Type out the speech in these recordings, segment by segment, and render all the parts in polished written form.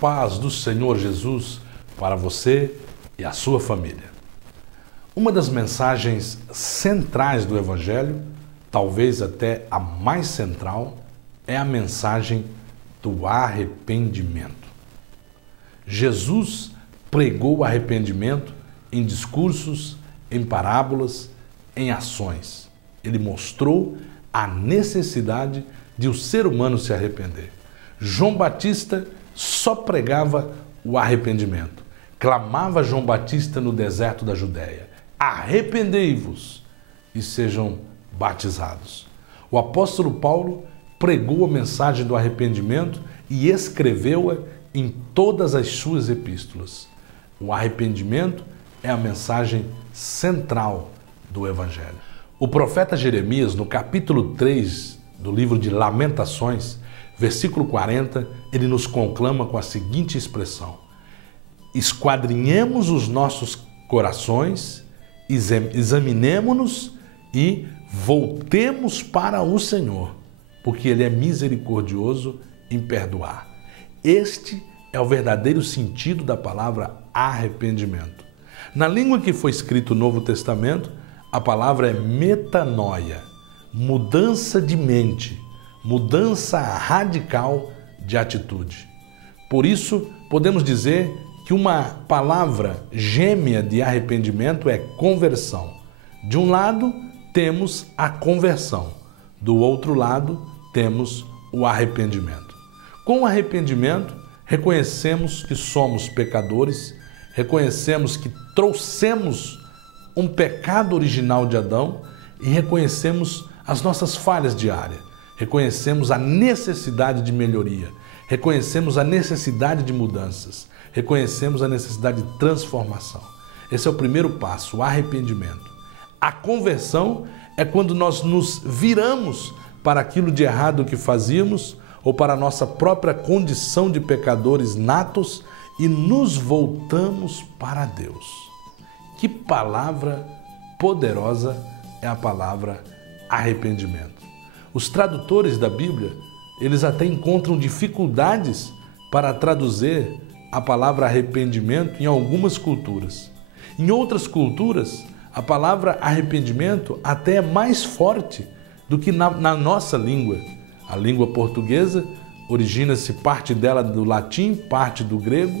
Paz do Senhor Jesus para você e a sua família. Uma das mensagens centrais do Evangelho, talvez até a mais central, é a mensagem do arrependimento. Jesus pregou o arrependimento em discursos, em parábolas, em ações. Ele mostrou a necessidade de o ser humano se arrepender. João Batista só pregava o arrependimento. Clamava João Batista no deserto da Judéia: arrependei-vos e sejam batizados. O apóstolo Paulo pregou a mensagem do arrependimento e escreveu-a em todas as suas epístolas. O arrependimento é a mensagem central do Evangelho. O profeta Jeremias, no capítulo 3 do livro de Lamentações, versículo 40, ele nos conclama com a seguinte expressão: esquadrinhemos os nossos corações, examinemo-nos e voltemos para o Senhor, porque Ele é misericordioso em perdoar. Este é o verdadeiro sentido da palavra arrependimento. Na língua que foi escrito o Novo Testamento, a palavra é metanoia, mudança de mente, mudança radical de atitude. Por isso, podemos dizer que uma palavra gêmea de arrependimento é conversão. De um lado, temos a conversão. Do outro lado, temos o arrependimento. Com o arrependimento, reconhecemos que somos pecadores, reconhecemos que trouxemos um pecado original de Adão e reconhecemos as nossas falhas diárias. Reconhecemos a necessidade de melhoria, reconhecemos a necessidade de mudanças, reconhecemos a necessidade de transformação. Esse é o primeiro passo, o arrependimento. A conversão é quando nós nos viramos para aquilo de errado que fazíamos ou para a nossa própria condição de pecadores natos e nos voltamos para Deus. Que palavra poderosa é a palavra arrependimento. Os tradutores da Bíblia, eles até encontram dificuldades para traduzir a palavra arrependimento em algumas culturas. Em outras culturas, a palavra arrependimento até é mais forte do que na nossa língua. A língua portuguesa origina-se parte dela do latim, parte do grego,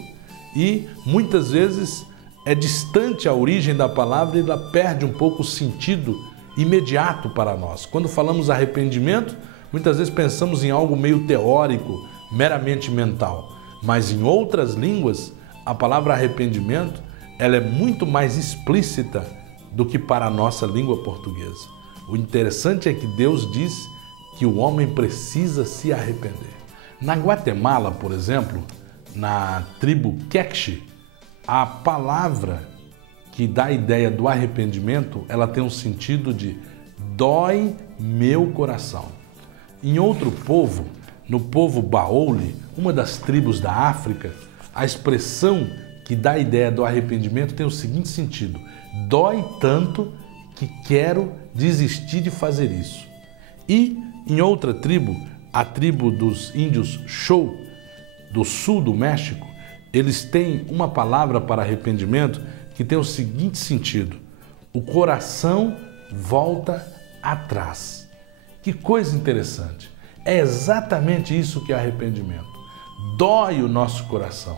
e muitas vezes é distante a origem da palavra e ela perde um pouco o sentido imediato para nós. Quando falamos arrependimento, muitas vezes pensamos em algo meio teórico, meramente mental. Mas em outras línguas, a palavra arrependimento, ela é muito mais explícita do que para a nossa língua portuguesa. O interessante é que Deus diz que o homem precisa se arrepender. Na Guatemala, por exemplo, na tribo Quechua, a palavra que dá a ideia do arrependimento, ela tem um sentido de dói meu coração. Em outro povo, no povo Baole, uma das tribos da África, a expressão que dá a ideia do arrependimento tem o seguinte sentido: dói tanto que quero desistir de fazer isso. E em outra tribo, a tribo dos índios Show, do sul do México, eles têm uma palavra para arrependimento que tem o seguinte sentido: o coração volta atrás. Que coisa interessante! É exatamente isso que é arrependimento. Dói o nosso coração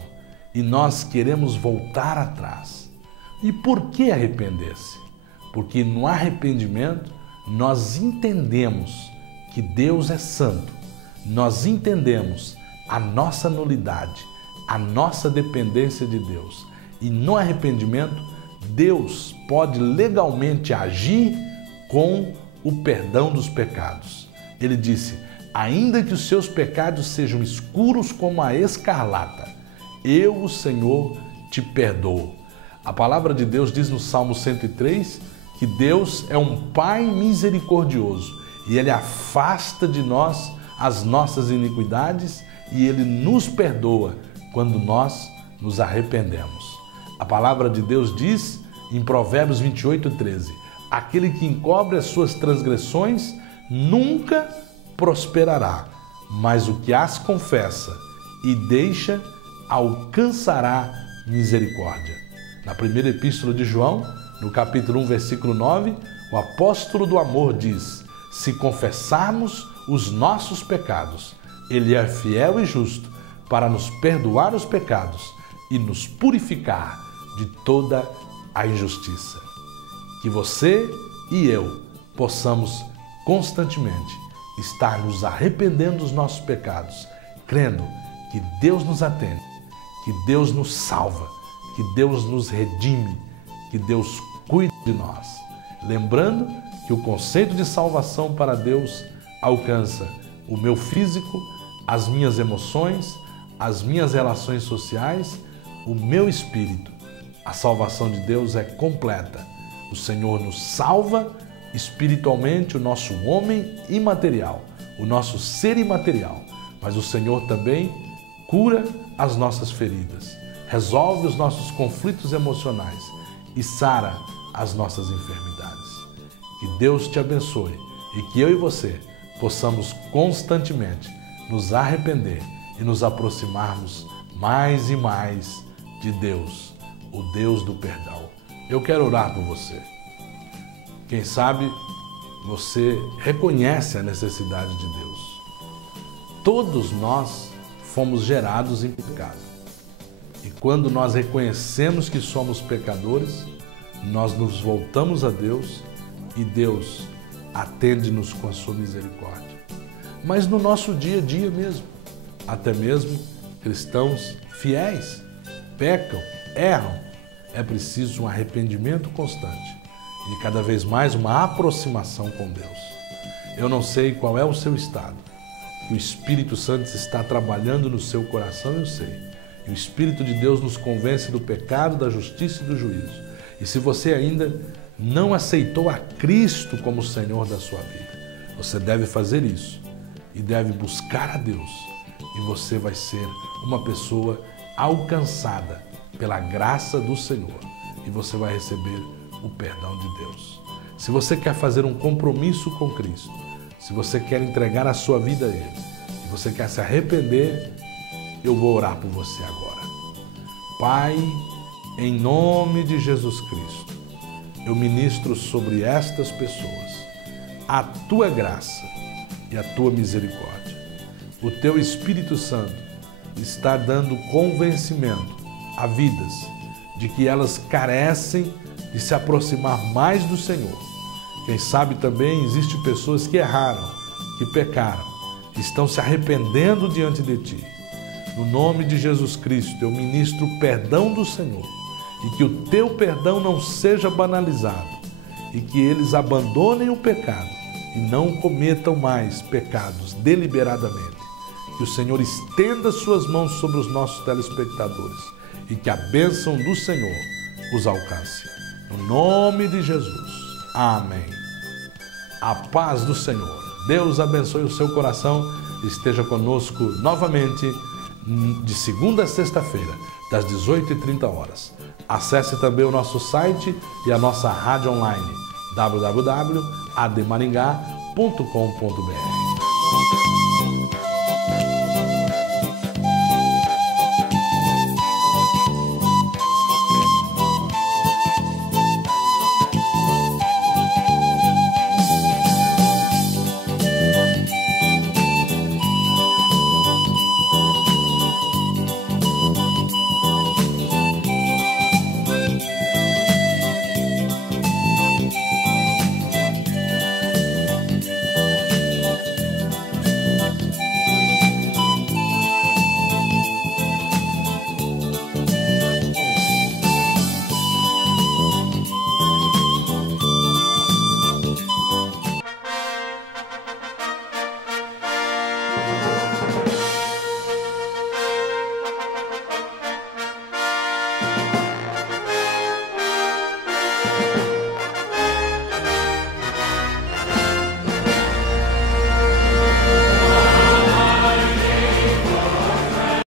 e nós queremos voltar atrás. E por que arrepender-se? Porque no arrependimento nós entendemos que Deus é santo, nós entendemos a nossa nulidade, a nossa dependência de Deus. E no arrependimento, Deus pode legalmente agir com o perdão dos pecados. Ele disse: ainda que os seus pecados sejam escuros como a escarlata, eu, o Senhor, te perdoo. A palavra de Deus diz no Salmo 103 que Deus é um Pai misericordioso e Ele afasta de nós as nossas iniquidades e Ele nos perdoa quando nós nos arrependemos. A palavra de Deus diz em Provérbios 28:13, aquele que encobre as suas transgressões nunca prosperará, mas o que as confessa e deixa alcançará misericórdia. Na primeira epístola de João, no capítulo 1, versículo 9, o apóstolo do amor diz: se confessarmos os nossos pecados, Ele é fiel e justo para nos perdoar os pecados e nos purificar de toda a injustiça. Que você e eu possamos constantemente estar nos arrependendo dos nossos pecados, crendo que Deus nos atende, que Deus nos salva, que Deus nos redime, que Deus cuide de nós. Lembrando que o conceito de salvação para Deus alcança o meu físico, as minhas emoções, as minhas relações sociais, o meu espírito. A salvação de Deus é completa. O Senhor nos salva espiritualmente, o nosso homem imaterial, o nosso ser imaterial, mas o Senhor também cura as nossas feridas, resolve os nossos conflitos emocionais e sara as nossas enfermidades. Que Deus te abençoe e que eu e você possamos constantemente nos arrepender e nos aproximarmos mais e mais de Deus, o Deus do perdão. Eu quero orar por você. Quem sabe você reconhece a necessidade de Deus. Todos nós fomos gerados em pecado. E quando nós reconhecemos que somos pecadores, nós nos voltamos a Deus e Deus atende-nos com a sua misericórdia. Mas no nosso dia a dia mesmo, até mesmo cristãos fiéis pecam, erram. É preciso um arrependimento constante e cada vez mais uma aproximação com Deus. Eu não sei qual é o seu estado. O Espírito Santo está trabalhando no seu coração, eu sei. E o Espírito de Deus nos convence do pecado, da justiça e do juízo. E se você ainda não aceitou a Cristo como Senhor da sua vida, você deve fazer isso e deve buscar a Deus. E você vai ser uma pessoa alcançada pela graça do Senhor. E você vai receber o perdão de Deus. Se você quer fazer um compromisso com Cristo, se você quer entregar a sua vida a Ele, se você quer se arrepender, eu vou orar por você agora. Pai, em nome de Jesus Cristo, eu ministro sobre estas pessoas a Tua graça e a Tua misericórdia. O Teu Espírito Santo está dando convencimento a vidas de que elas carecem de se aproximar mais do Senhor. Quem sabe também existem pessoas que erraram, que pecaram, que estão se arrependendo diante de Ti. No nome de Jesus Cristo, eu ministro o perdão do Senhor e que o Teu perdão não seja banalizado e que eles abandonem o pecado e não cometam mais pecados deliberadamente. Que o Senhor estenda suas mãos sobre os nossos telespectadores e que a bênção do Senhor os alcance. No nome de Jesus. Amém. A paz do Senhor. Deus abençoe o seu coração. Esteja conosco novamente de segunda a sexta-feira, das 18h30. Acesse também o nosso site e a nossa rádio online www.admaringá.com.br.